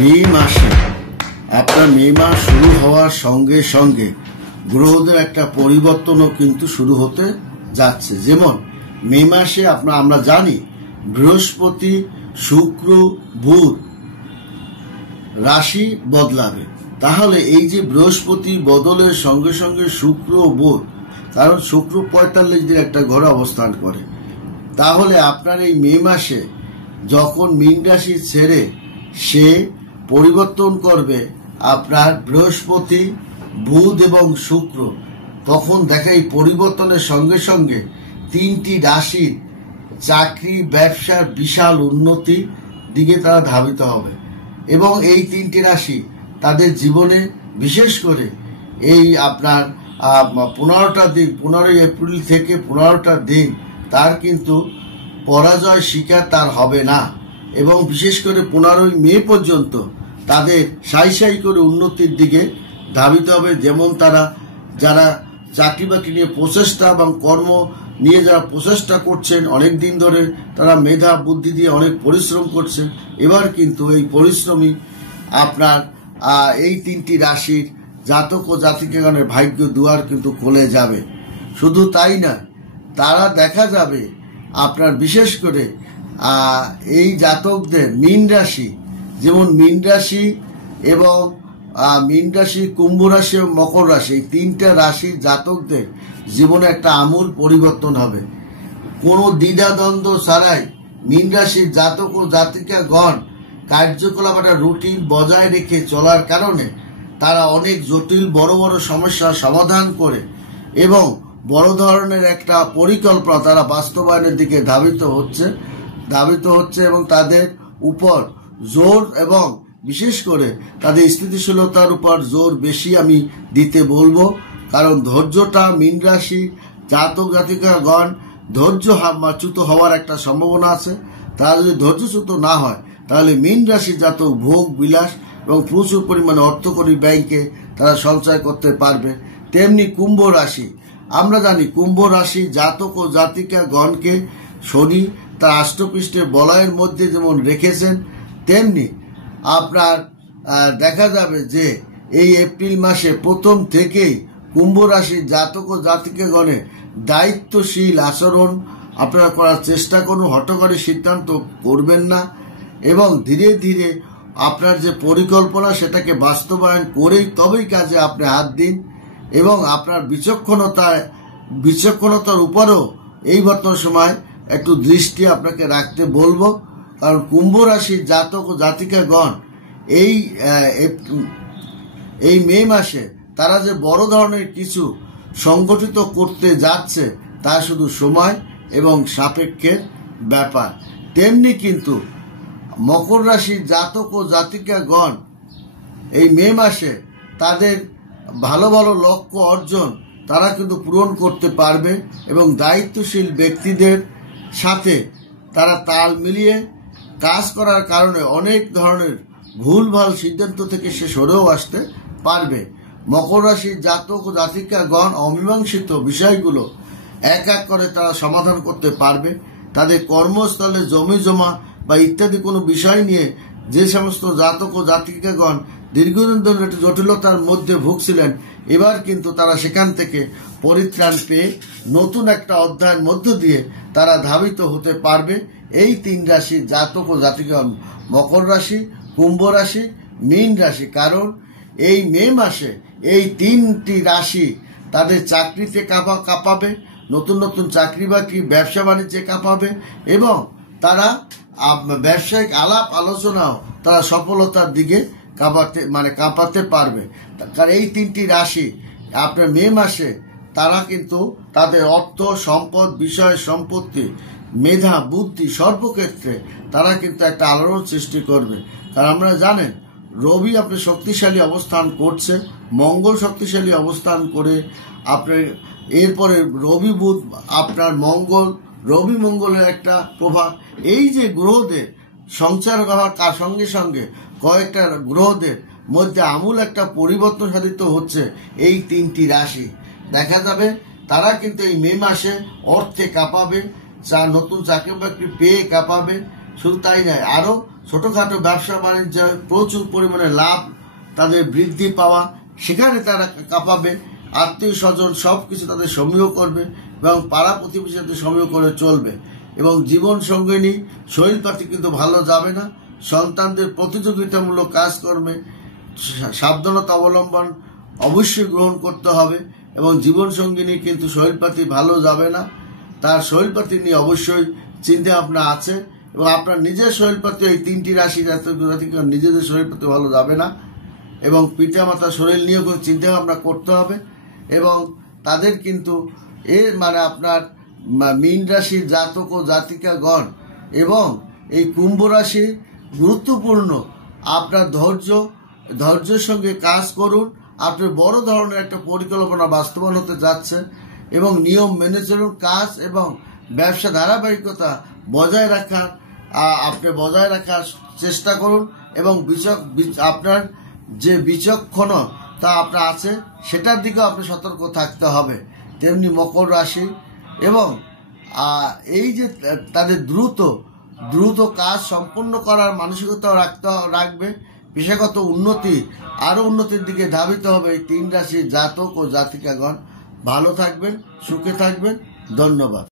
মে মাসে আপনার মে মাস শুরু হওয়ার সঙ্গে সঙ্গে গ্রহদের একটা পরিবর্তনও কিন্তু শুরু হতে যাচ্ছে। যেমন মে মাসে আমরা জানি বৃহস্পতি, শুক্র, বুধ রাশি বদলাবে। তাহলে এই যে বৃহস্পতি বদলের সঙ্গে সঙ্গে শুক্র ও বুধ, কারণ শুক্র 45 দিন একটা ঘরে অবস্থান করে, তাহলে আপনার এই মে মাসে যখন মীন রাশি ছেড়ে সে পরিবর্তন করবে আপনার বৃহস্পতি, বুধ এবং শুক্র, তখন দেখা এই পরিবর্তনের সঙ্গে সঙ্গে 3টি রাশির চাকরি ব্যবসার বিশাল উন্নতির দিকে তারা ধাবিত হবে। এবং এই 3টি রাশি তাদের জীবনে বিশেষ করে এই আপনার 15টা দিন, 15 এপ্রিল থেকে 15টা দিন তার কিন্তু পরাজয় শিকার তার হবে না। এবং বিশেষ করে 15ই মে পর্যন্ত তাদের সাই সাই করে উন্নতির দিকে ধাবিত হবে। যেমন যারা চাকরি বাকরি নিয়ে প্রচেষ্টা এবং কর্ম নিয়ে যারা প্রচেষ্টা করছেন অনেক দিন ধরে, তারা মেধা বুদ্ধি দিয়ে অনেক পরিশ্রম করছেন, এবার কিন্তু এই পরিশ্রমী আপনার এই 3টি রাশির জাতক ও জাতিকাগণের ভাগ্য দুয়ার কিন্তু খুলে যাবে। শুধু তাই না, তারা দেখা যাবে আপনার বিশেষ করে এই জাতকদের মীন রাশি, যেমন মীন রাশি এবং মীন রাশি, কুম্ভ রাশি এবং মকর রাশি, এই 3টা রাশির জাতকদের জীবনে একটা আমূল পরিবর্তন হবে। কোনো দ্বিধাদ্বন্দ্ব ছাড়াই মীন রাশির জাতক ও জাতিকাগণ কার্যকলাপ একটা রুটিন বজায় রেখে চলার কারণে তারা অনেক জটিল বড় বড় সমস্যার সমাধান করে এবং বড় ধরনের একটা পরিকল্পনা তারা বাস্তবায়নের দিকে ধাবিত হচ্ছে এবং তাদের উপর জোর এবং বিশেষ করে তাদের স্থিতিশীলতার উপর জোর বেশি আমি দিতে বলবো। কারণ ধৈর্যটা মীন রাশি জাতক জাতিকাগণ ধৈর্যচ্যুত হওয়ার একটা সম্ভাবনা আছে। তারা যদি ধৈর্যচ্যুত না হয় তাহলে মীন রাশি জাতক ভোগ বিলাস এবং প্রচুর পরিমাণে অর্থকরী ব্যাংকে তারা সঞ্চয় করতে পারবে। তেমনি কুম্ভ রাশি, আমরা জানি কুম্ভ রাশি জাতক ও জাতিকাগণকে শনি তার আষ্টপৃষ্ঠের বলয়ের মধ্যে যেমন রেখেছেন, তেমনি আপনার দেখা যাবে যে এই এপ্রিল মাসে প্রথম থেকেই কুম্ভ রাশির জাতক ও জাতিকাগণের দায়িত্বশীল আচরণ আপনারা করার চেষ্টা করুন। হঠকারী সিদ্ধান্ত করবেন না এবং ধীরে ধীরে আপনার যে পরিকল্পনা সেটাকে বাস্তবায়ন করেই তবেই কাজে আপনি হাত দিন। এবং আপনার বিচক্ষণতার উপরও এই বর্তমান সময় একটু দৃষ্টি আপনাকে রাখতে বলবো। কারণ কুম্ভ রাশির জাতক ও জাতিকাগণ এই মে মাসে তারা যে বড় ধরনের কিছু সংগঠিত করতে যাচ্ছে তা শুধু সময় এবং সাপেক্ষের ব্যাপার। তেমনি কিন্তু মকর রাশির জাতক ও জাতিকাগণ এই মে মাসে তাদের ভালো ভালো লক্ষ্য অর্জন তারা কিন্তু পূরণ করতে পারবে এবং দায়িত্বশীল ব্যক্তিদের সাথে তারা তাল মিলিয়ে কাজ করার কারণে অনেক ধরনের ভুলভাল সিদ্ধান্ত থেকে সে সরেও আসতে পারবে। মকর রাশির জাতক ও জাতিকাগণ অমীমাংসিত বিষয়গুলো এক এক করে তারা সমাধান করতে পারবে। তাদের কর্মস্থলে জমি জমা বা ইত্যাদি কোনো বিষয় নিয়ে যে সমস্ত জাতক ও জাতিকাগণ দীর্ঘদিন ধরে একটি জটিলতার মধ্যে ভুগছিলেন, এবার কিন্তু তারা সেখান থেকে পরিত্রাণ পেয়ে নতুন একটা অধ্যায়ের মধ্য দিয়ে তারা ধাবিত হতে পারবে। এই 3 রাশির জাতক ও জাতিকাগণ মকর রাশি, কুম্ভ রাশি, মীন রাশি। কারণ এই মে মাসে এই 3টি রাশি তাদের চাকরিতে কাঁপাবে, নতুন নতুন চাকরি বাকরি ব্যবসা বাণিজ্যে কাঁপাবে এবং তারা ব্যবসায়িক আলাপ আলোচনাও তারা সফলতার দিকে কাঁপাতে পারবে। কারণ এই 3টি রাশি আপনার মে মাসে তারা কিন্তু তাদের অর্থ সম্পদ বিষয় সম্পত্তি মেধা বুদ্ধি সর্বক্ষেত্রে তারা কিন্তু একটা আলোড়ন সৃষ্টি করবে। কারণ আমরা জানেন রবি আপনার শক্তিশালী অবস্থান করছে, মঙ্গল শক্তিশালী অবস্থান করে আপনার এরপরে রবি বুধ আপনার মঙ্গল, রবি মঙ্গলের একটা প্রভাব, এই যে গ্রহদের সঞ্চার করার সঙ্গে সঙ্গে কয়েকটা গ্রহদের মধ্যে আমূল একটা পরিবর্তন সাধিত হচ্ছে। এই 3টি রাশি দেখা যাবে তারা কিন্তু এই মে মাসে অর্থে কাঁপাবে, নতুন চাকরি বাকরি পেয়ে কাঁপাবে। শুধু তাই নয়, আরো ছোটখাটো ব্যবসা বাণিজ্য প্রচুর পরিমাণে লাভ তাদের বৃদ্ধি পাওয়া, সেখানে তারা কাঁপাবে। আত্মীয় স্বজন সবকিছু তাদের সমীহ করবে এবং পাড়া প্রতিবেশীর সাথে সমীহ করে চলবে। এবং জীবন সঙ্গিনী শরীরপাতি কিন্তু ভালো যাবে না। সন্তানদের প্রতিযোগিতামূলক কাজকর্মে সাবধানতা অবলম্বন অবশ্যই গ্রহণ করতে হবে। এবং জীবন সঙ্গিনী কিন্তু শরীরপাতি ভালো যাবে না, তার শরীরপাতি নিয়ে অবশ্যই চিন্তা ভাবনা আছে। এবং আপনার নিজের শরীরপাতি, এই 3টি রাশি নিজেদের শরীরপাতি ভালো যাবে না। এবং পিতামাতার শরীর নিয়েও কিন্তু চিন্তা ভাবনা করতে হবে। এবং তাদের কিন্তু মানে আপনার মীন রাশির জাতক ও জাতিকাগণ এবং এই কুম্ভ রাশি গুরুত্বপূর্ণ। আপনার ধৈর্যের সঙ্গে কাজ করুন। আপনার বড় ধরনের একটা পরিকল্পনা বাস্তবায়ন হতে যাচ্ছে এবং নিয়ম মেনে চলুন। কাজ এবং ব্যবসা ধারাবাহিকতা বজায় রাখার চেষ্টা করুন। এবং আপনার যে বিচক্ষণতা আপনার আছে সেটার দিকেও আপনি সতর্ক থাকতে হবে। তেমনি মকর রাশি এবং এই যে তাদের দ্রুত কাজ সম্পন্ন করার মানসিকতাও রাখবে। পেশাগত আরো উন্নতির দিকে ধাবিত হবে এই 3 রাশির জাতক ও জাতিকাগণ। ভালো থাকবেন, সুখে থাকবেন। ধন্যবাদ।